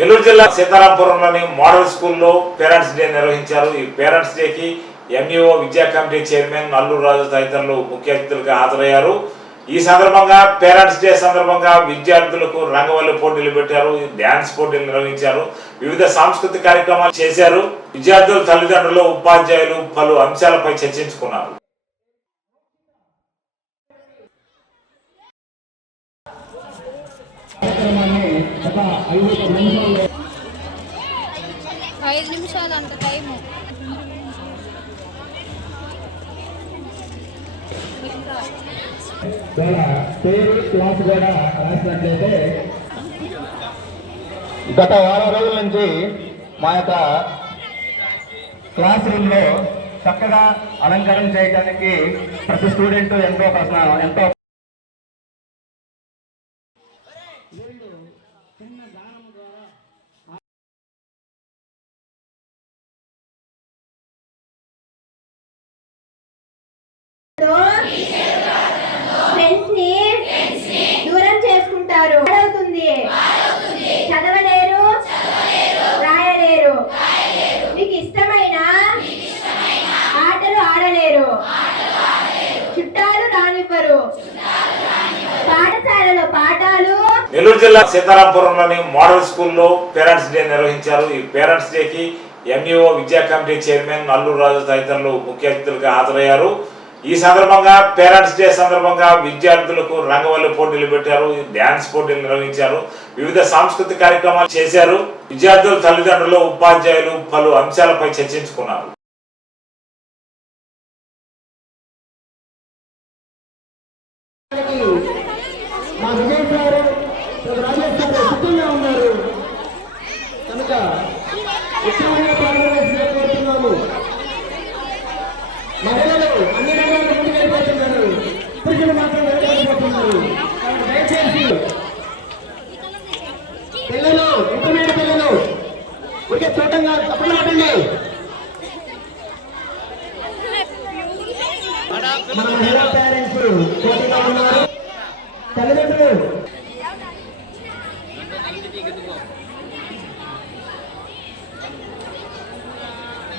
నెల్లూరు జిల్లా సీతారాంపురంలోని మోడల్ స్కూల్లో parents day నిర్వహించారు। ఈ పేరెంట్స్ డేకి ఎంఈఓ విద్యా కమిటీ చైర్మన్ అల్లూరు రాజు తదితరులు ముఖ్య అతిథులుగా హాజరయ్యారు। ఈ సందర్భంగా పేరెంట్స్ డే సందర్భంగా విద్యార్థులకు రంగవల్లి పోటీలు పెట్టారు, డ్యాన్స్ పోటీలు నిర్వహించారు, వివిధ సాంస్కృతిక కార్యక్రమాలు చేశారు। విద్యార్థులు, తల్లిదండ్రులు, ఉపాధ్యాయులు పలు అంశాలపై చర్చించుకున్నారు। గత వారం రోజుల నుంచి మా యొక్క క్లాస్ రూమ్ లో చక్కగా అలంకరణ చేయడానికి ప్రతి స్టూడెంట్ ఎంతో దూరం చేసుకుంటారు, చదవలేరు, రాయలేరు, మీకు ఇష్టమైన ఆటలు ఆడలేరు, చుట్టాలు రానివ్వరు, పాఠశాలలో పాఠాలు। నెల్లూరు జిల్లా సీతారాంపురంలోని మోడల్ స్కూల్లో పేరెంట్స్ డే నిర్వహించారు। ఈ పేరెంట్స్ డేకి ఎంఈఓ విద్యా కమిటీ చైర్మన్ అల్లూరు రాజు తదితరులు ముఖ్య అతిథులుగా హాజరయ్యారు। ఈ సందర్భంగా పేరెంట్స్ డే సందర్భంగా విద్యార్థులకు రంగవల్లి పోటీలు పెట్టారు, డ్యాన్స్ పోటీలు నిర్వహించారు, వివిధ సాంస్కృతిక కార్యక్రమాలు చేశారు। విద్యార్థులు, తల్లిదండ్రులు, ఉపాధ్యాయులు పలు అంశాలపై చర్చించుకున్నారు। మహిళలు అన్ని రంగాల్లో ముందుకు వెళ్ళిపోతున్నారు, పురుషులు మాత్రం వెళ్ళిపోతున్నారు। దయచేసి పిల్లలు, ఇంటర్మీడియట్ పిల్లలు ఊరికే చూడంగా తప్పకుండా ఆడండి। మన మహిళా పేరెంట్స్ పోటీగా ఉన్నారు, తల్లిదండ్రులు